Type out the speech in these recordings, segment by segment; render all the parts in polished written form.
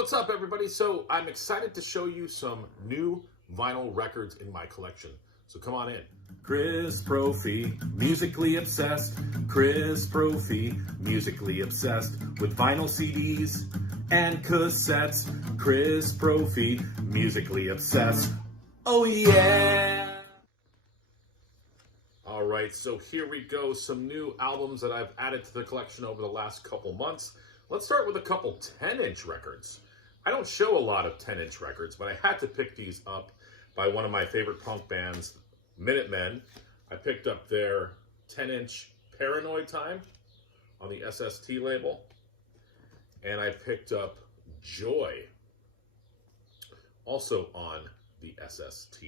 What's up, everybody? So I'm excited to show you some new vinyl records in my collection. So come on in. Chris Brophy, musically obsessed. Chris Brophy, musically obsessed with vinyl CDs and cassettes. Chris Brophy, musically obsessed. Oh yeah! All right, so here we go. Some new albums that I've added to the collection over the last couple months. Let's start with a couple 10-inch records. I don't show a lot of 10-inch records, but I had to pick these up by one of my favorite punk bands, Minutemen. I picked up their 10-inch Paranoid Time on the SST label, and I picked up Joy, also on the SST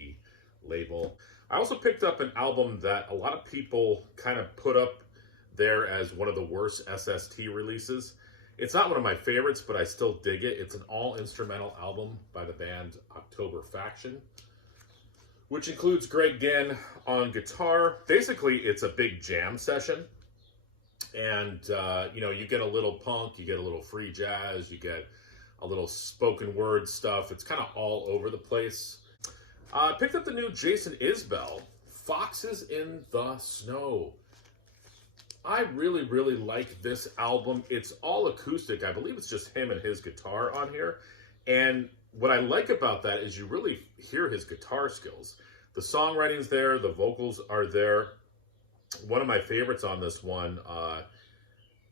label. I also picked up an album that a lot of people kind of put up there as one of the worst SST releases. It's not one of my favorites, but I still dig it. It's an all-instrumental album by the band October Faction, which includes Greg Ginn on guitar. Basically, it's a big jam session. And, you get a little punk, you get a little free jazz, you get a little spoken word stuff. It's kind of all over the place. I picked up the new Jason Isbell, Foxes in the Snow. I really, really like this album. It's all acoustic. I believe it's just him and his guitar on here. And what I like about that is you really hear his guitar skills. The songwriting's there, the vocals are there. One of my favorites on this one,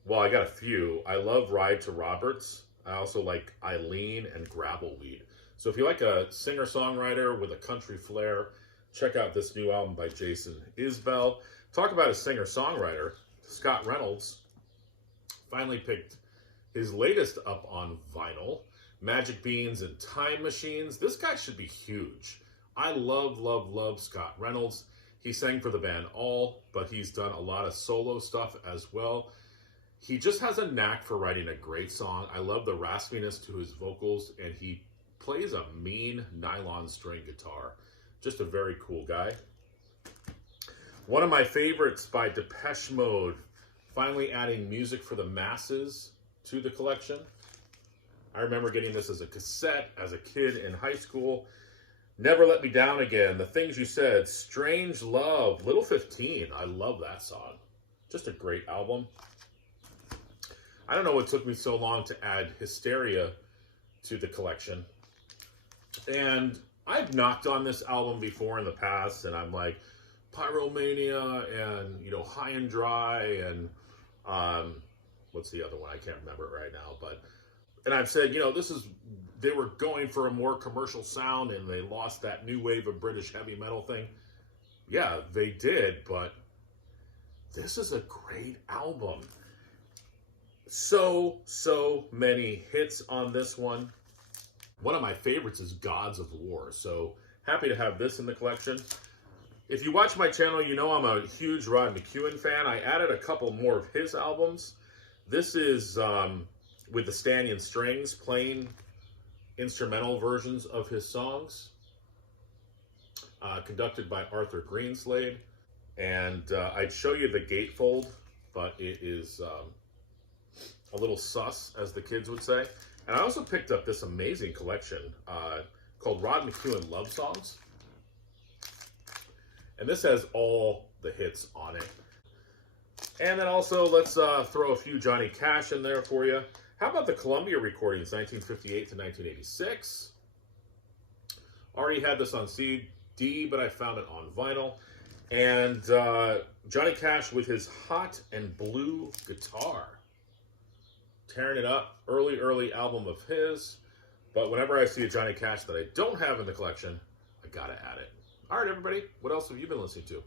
well, I got a few. I love Ride to Roberts. I also like Eileen and Gravelweed. So if you like a singer-songwriter with a country flair, check out this new album by Jason Isbell. Talk about a singer-songwriter. Scott Reynolds finally picked his latest up on vinyl, Magic Beans and Time Machines. This guy should be huge. I love Scott Reynolds. He sang for the band All, but he's done a lot of solo stuff as well. He just has a knack for writing a great song. I love the raspiness to his vocals, and he plays a mean nylon string guitar. Just a very cool guy. One of my favorites by Depeche Mode, finally adding Music for the Masses to the collection. I remember getting this as a cassette as a kid in high school. Never Let Me Down Again, The Things You Said, Strange Love, Little 15. I love that song. Just a great album. I don't know what took me so long to add Hysteria to the collection. And I've knocked on this album before in the past, and I'm like, Pyromania and, High and Dry and, what's the other one? I can't remember it right now, and I've said, they were going for a more commercial sound and they lost that new wave of British heavy metal thing. Yeah, they did, but this is a great album. So many hits on this one. One of my favorites is Gods of War, so happy to have this in the collection. If you watch my channel, you know I'm a huge Rod McEwen fan. I added a couple more of his albums. This is with the Stannion Strings, playing instrumental versions of his songs, conducted by Arthur Greenslade. And I'd show you the gatefold, but it is a little sus, as the kids would say. And I also picked up this amazing collection called Rod McEwen Love Songs. And this has all the hits on it. And then also, let's throw a few Johnny Cash in there for you. How about the Columbia recordings, 1958 to 1986? Already had this on CD, but I found it on vinyl. And Johnny Cash with his hot and blue guitar. Tearing it up, early album of his. But whenever I see a Johnny Cash that I don't have in the collection, I gotta add it. All right, everybody, what else have you been listening to?